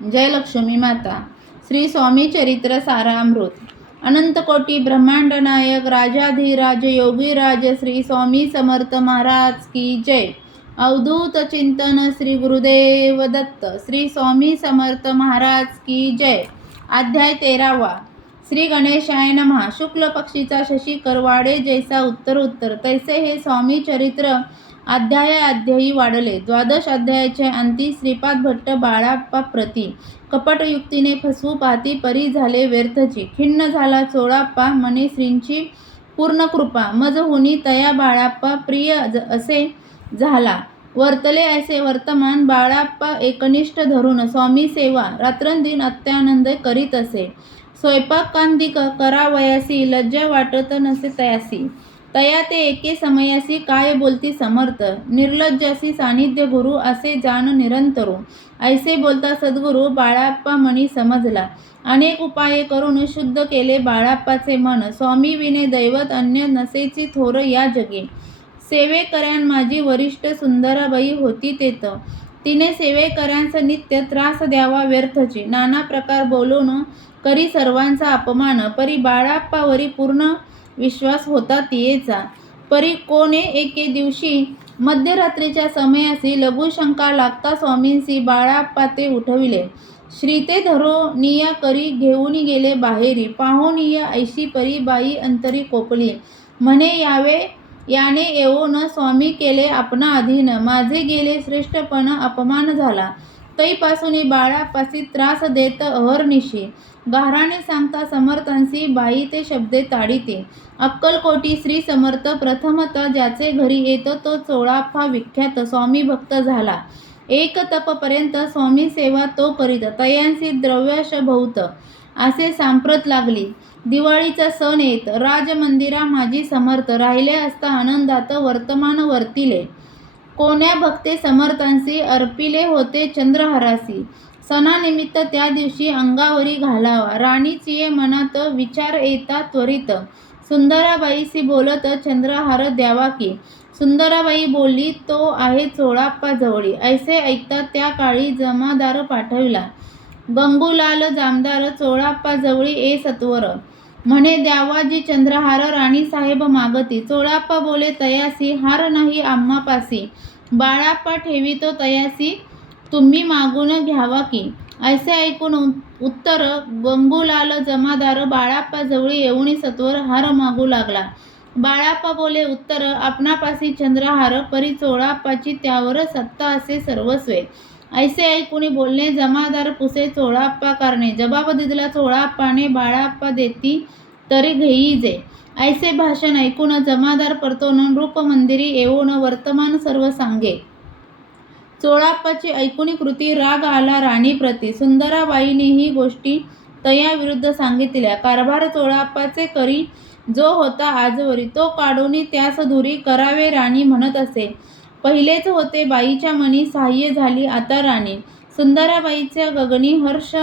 जय लक्ष्मी माता. श्री स्वामी चरित्र सारामृत. अनंत कोटी ब्रह्मांड नायक राजाधिराज योगीराज श्री स्वामी समर्थ महाराज की जय. अवधूत चिंतन श्री गुरुदेव दत्त. श्री स्वामी समर्थ महाराज की जय. अध्याय 13वा. श्री गणेशाय नमः. शुक्ल पक्षीचा शशी करवाडे जैसा उत्तर तैसे हे स्वामी चरित्र अध्यायी वाढले. 12 अध्यायाचे अंती श्रीपाद भट्ट बाळाप्पा प्रती कपटयुक्तीने फसवू पाहती परी झाले व्यर्थची. खिन्न झाला चोळाप्पा मने श्रींची पूर्ण कृपा. मज होनी तया बाळाप्पा प्रिय असे झाला. वर्तले ऐसे वर्तमान बाळाप्पा एकनिष्ठ धरून स्वामी सेवा रात्रंदिन अत्यानंद करीत असे. स्वयंपाक कांदी करावयासी लज्जा वाटत नसे तयासी. तया ते एके समयासी काय बोलती समर्थ. निर्लज्जासी सानिध्य गुरु असे जाण निरंतरू. ऐसे बोलता सद्गुरु बाळाप्पा मनी समजला. अनेक उपाये करून शुद्ध केले बाळाप्पाचे मन. स्वामी विने दैवत अन्य नसेची थोर या जगी. सेवेकऱ्यां माझी वरिष्ठ सुंदराबाई होती तेथ. तिने सेवेकऱ्यांस नित्य त्रास द्यावा व्यर्थची. नाना प्रकार बोलून करी सर्वांचा अपमान. परी बाळाप्पावरी पूर्ण विश्वास होता तियेचा. परी कोणे एके दिवशी मध्यरात्रीच्या समयासी लघुशंका लागता स्वामींसी बाळाप्पा ते उठविले. श्री ते धरोनिया करी घेऊन गेले बाहेरी. पाहोनिया ऐशी परी बाई अंतरी कोपली. म्हणे याने येऊन स्वामी केले आपणा अधीन. माझे गेले श्रेष्ठपण अपमान झाला. तैपासून बाळाप्पासी त्रास देत अहर्निशी. गाऱ्हाणे सांगता समर्थांसी बाई ते शब्दे ताडिते. अक्कलकोटी श्री समर्थ प्रथमतः ज्याचे घरी येतो तो चोळाप्पा विख्यात स्वामी भक्त झाला. एक तपपर्यंत स्वामी सेवा तो करीत. तयांसी द्रव्याश बहुत असे सांप्रत लागली. दिवाळीचा सण येत. राजमंदिरा माझी समर्थ राहिले असता आनंदात वर्तमान वर्तिले. कोण्या भक्ते समर्थांसी अर्पिले होते चंद्रहारासी. सणानिमित्त त्या दिवशी अंगावरी घालावा. राणीचिये मनात विचार येता त्वरित. सुंदराबाईसी बोलत चंद्रहार द्यावा की. सुंदराबाई बोलली तो आहे चोळाप्पा जवळी. ऐसे ऐकता त्या काळी जमादार पाठविला. गंगूलाल जामदार चोळाप्पा जवळी ये सत्वर. म्हणे द्यावाजी चंद्रहार राणीसाहेब मागती. चोळाप्पा बोले तयासी हार नाही आम्हापासी. बाळाप्पा ठेवितो तयासी तुम्ही मागून घ्यावा की. ऐसे ऐकून उत्तर गंगूलाल जमादार बाळाप्पा जवळी येऊन सत्वर हार मागू लागला. बाळाप्पा बोले उत्तर आपणापासी चंद्रहार परी चोळाप्पाची त्यावर सत्ता असे सर्वस्वे. ऐसे ऐकून बोलणे जमादार पुसे चोळाप्पा कारणे. जबाब दिला चोळाप्पाने बाळाप्पा देती तरी घेईजे. ऐसे भाषण ऐकून जमादार परतोन रूपमंदिरी येऊन वर्तमान सर्व सांगे. चोळाप्पाची ऐकुनी कृती राग आला राणीप्रती. सुंदराबाईने ही गोष्टी तया विरुद्ध सांगितल्या. कारभार चोळाप्पाचे करी जो होता आजवरी तो काढून त्यास दुरी करावे राणी म्हणत असे. पहिलेच होते बाईच्या मनी सहाय्य झाली आता राणी. सुंदराबाईच्या गगनी हर्ष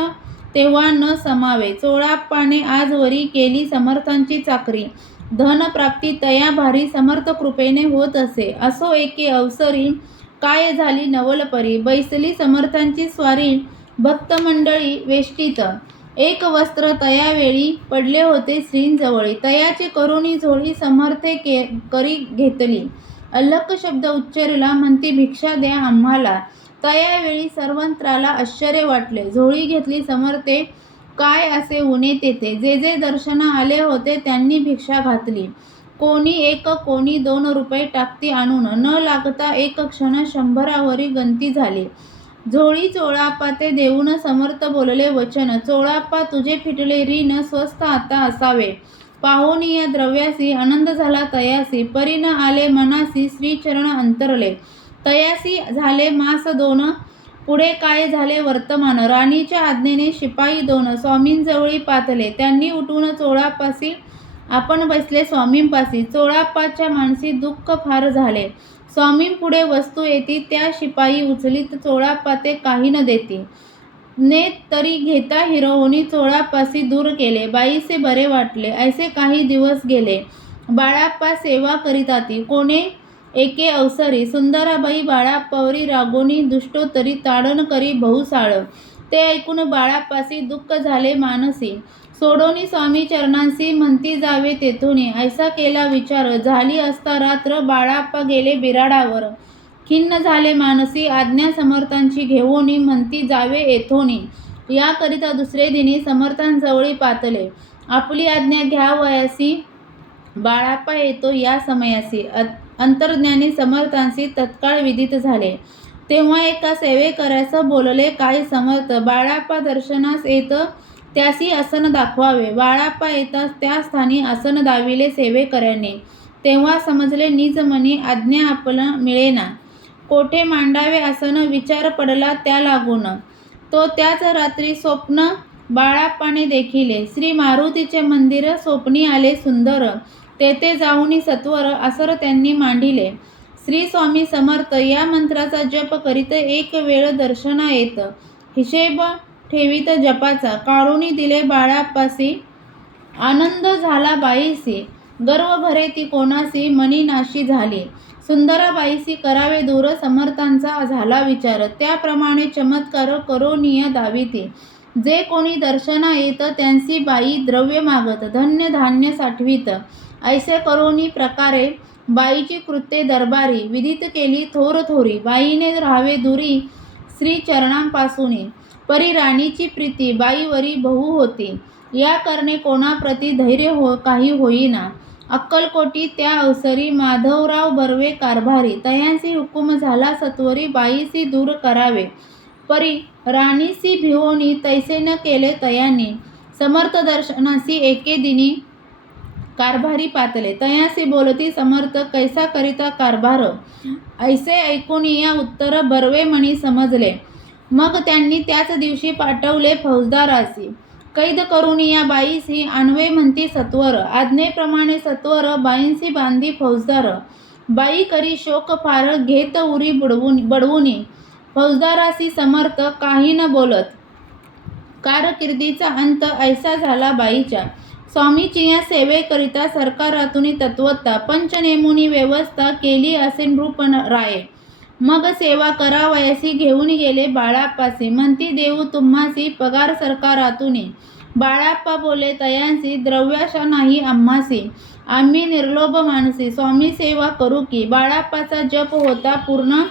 तेव्हा न समावे. चोळाप्पाने आजवरी केली समर्थांची चाकरी. धन प्राप्ती तया भारी समर्थ कृपेने होत असे. असो एके अवसरी काय झाली नवलपरी. बैसली समर्थांची स्वारी भक्तमंडळी वेष्टीत. एक वस्त्र तयावेळी पडले होते श्रींजवळी. तयाची करुणी झोळी समर्थे करी घेतली. अल्लख शब्द उच्चारला म्हणती भिक्षा द्या आम्हाला. तयावेळी सर्वंत्राला आश्चर्य वाटले. झोळी घेतली समर्थे काय असे उणे तेथे. जे जे दर्शना आले होते त्यांनी भिक्षा घातली. कोणी 1 कोणी 2 रुपये टाकती आणून. न लागता एक क्षण 100वरी गंती झाली. झोळी चोळाप्पा ते देऊन समर्थ बोलले वचन. चोळाप्पा तुझे फिटले ऋण स्वस्त आता असावे. पाहोन या द्रव्यासी आनंद झाला तयासी. परी न आले मनासी श्रीचरण अंतरले. तयासी झाले मास 2 पुढे काय झाले वर्तमान. राणीच्या आज्ञेने शिपाई 2 स्वामींजवळी पातले. त्यांनी उठून चोळाप्पासी आपण बसले स्वामींपासी. चोळाप्पाच्या मानसी दुःख फार झाले. स्वामींपुढे वस्तू येती त्या शिपाई उचलीत चोळाप्पा ते काही न देती. ने तरी घेता हिरोहोनी चोळाप्पासी दूर केले. बाईसे बरे वाटले. ऐसे काही दिवस गेले. बाळाप्पा सेवा करीताती. कोणे एके अवसरी सुंदराबाई बाळाप्पावरी रागोनी दुष्टोत्तरी ताडण करी बहुसाळ. ते ऐकून बाळाप्पासी दुःख झाले मानसी. सोडोनी स्वामी चरणांसी म्हणती जावे तेथोनी. ऐसा केला विचार झाली असता रात्र बाळाप्पा गेले बिराडावर. खिन्न झाले मानसी आज्ञा समर्थांची घेऊनी म्हणती जावे येथोनी. याकरिता दुसरे दिनी समर्थांजवळी पातले. आपली आज्ञा घ्यावयासी बाळाप्पा येतो या समयासी. अंतर्ज्ञानी समर्थांसी तत्काळ विदित झाले. तेव्हा एका सेवेकऱ्यास बोलले काय समर्थ. बाळाप्पा दर्शनास येत त्यासी आसन दाखवावे. बाळाप्पा येताच त्या स्थानी आसन दाविले सेवेकऱ्याने. तेव्हा समजले निज मनी आज्ञा आपला मिळेना. कोठे मांडावे आसन विचार पडला त्या लागून. तो त्याच रात्री स्वप्न बाळाप्पाने देखिले. श्री मारुतीचे मंदिर स्वप्नी आले सुंदर. तेथे जाऊनी सत्वर आसर त्यांनी मांडिले. श्री स्वामी समर्थ या मंत्राचा जप करीत एक वेळ दर्शना येत. हिशेब ठेवीत जपाचा काढूनी दिले बाळाप्पासी. आनंद झाला बाईसी गर्व भरे ती कोणासी मनी नाशी झाली. सुंदराबाईसी करावे दूर समर्थांचा झाला विचार. त्याप्रमाणे चमत्कार करोनिय दाविती. जे कोणी दर्शना येत त्यांसी बाई द्रव्य मागत धन्य धान्य साठवीत. ऐसे करोनी प्रकारे बाईची कृत्ये दरबारी विदित केली थोर थोरी. बाईने राहावे दुरी श्री चरणांपासूनी. परी राणीची प्रीती बाईवरी बहु होती. या करणे कोणाप्रती धैर्य काही होईना. अक्कलकोटी त्या अवसरी माधवराव बर्वे कारभारी. तयांसी हुकुम झाला सत्वरी बाईसी दूर करावे. परी राणीसी भिवोनी तैसे न केले तयांनी. समर्थ दर्शनासी एके दिनी कारभारी पातले. तयांसी बोलती समर्थ कैसा करिता कारभार. ऐसे ऐकून या उत्तर बर्वे म्हणी समजले. मग त्यांनी त्याच दिवशी पाठवले फौजदारासी. कैद करून या बाईसी आणवे म्हणती सत्वर. आज्ञेप्रमाणे सत्वर बाईंसी बांधी फौजदार. बाई करी शोक फार घेत उरी बडवूनी. फौजदारासी समर्थ काही न बोलत. कारकिर्दीचा अंत ऐसा झाला बाईच्या. स्वामीची या सेवेकरिता सरकारातून तत्वता पंच नेमुनी व्यवस्था केली असे नृपराये. मग सेवा करावयासी घेऊन गेले बाळाप्पासी. म्हणती देऊ तुम्हासी पगार सरकारातून. बाळाप्पा बोले तयांसी द्रव्याशा नाही आम्हासी. आम्ही निर्लोभ मानसी स्वामी सेवा करू की. बाळाप्पाचा जप होता पूर्ण.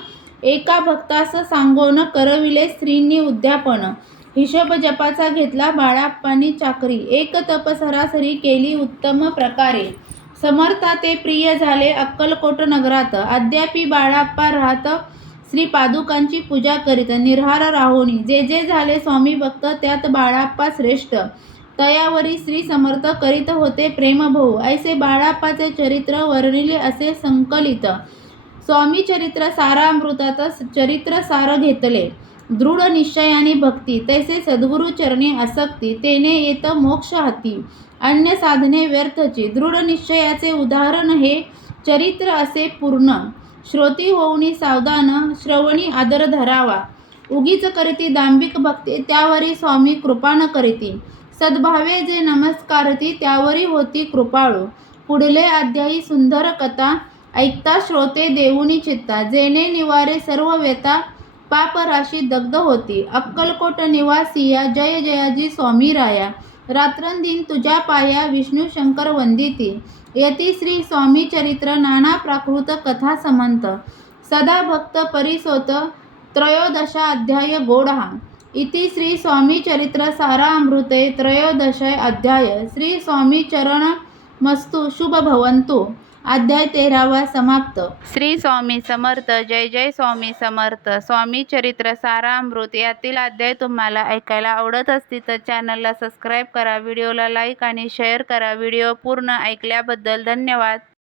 एका भक्तास सांगोन करविले स्त्रींनी उद्यापन. हिशोब जपाचा घेतला बाळाप्पांनी चाकरी. एक तप सरासरी केली उत्तम प्रकारे. समर्था ते प्रिय झाले अक्कलकोट नगरात. अद्यापि बाळाप्पा राहत श्री पादुकांची पूजा करीत निर्हार राहोनी. जे जे झाले स्वामी भक्त त्यात बाळाप्पा श्रेष्ठ. तयावरी श्री समर्थ करीत होते प्रेमभाऊ. ऐसे बाळाप्पाचे चरित्र वर्णिले असे संकलित. स्वामी चरित्र सारामृतात चरित्र सार घेतले. दृढ निश्चयाने भक्ती तैसे सद्गुरु चरणी आसक्ती. तेने येत मोक्ष हाती अन्य साधने व्यर्थची. दृढ निश्चयाचे उदाहरण हे चरित्र असे पूर्ण. श्रोती होऊनी सावधान श्रवणी आदर धरावा. उगीच करीती दांभिक भक्ती त्यावरी स्वामी कृपा न करीती. सद्भावे जे नमस्कारती त्यावरी होती कृपाळू. पुढले अध्यायी सुंदर कथा ऐकता श्रोते देऊनी चित्ता. जेणे निवारे सर्व व्यथा पापराशी दग्ध होती. अक्कलकोट निवासिया जय जयाजी स्वामी राया. रात्रंदिन तुझ्या पाया विष्णू शंकर वंदिती. यती श्री स्वामी चरित्र नाना प्राकृत कथा समंत. सदा भक्त परिसोत त्रयोदशा अध्याय गोडहा. इति श्री स्वामी चरित्र सारामृते त्रयोदशय अध्याय. श्री स्वामी चरण मस्तु शुभ भवन्तु. अध्याय 13वा समाप्त. श्री स्वामी समर्थ. जय जय स्वामी समर्थ. स्वामी चरित्र सारामृत यातील अध्याय तुम्हाला ऐकायला आवडत असतील तर चॅनलला सबस्क्राईब करा. व्हिडिओला लाईक आणि शेअर करा. व्हिडिओ पूर्ण ऐकल्याबद्दल धन्यवाद.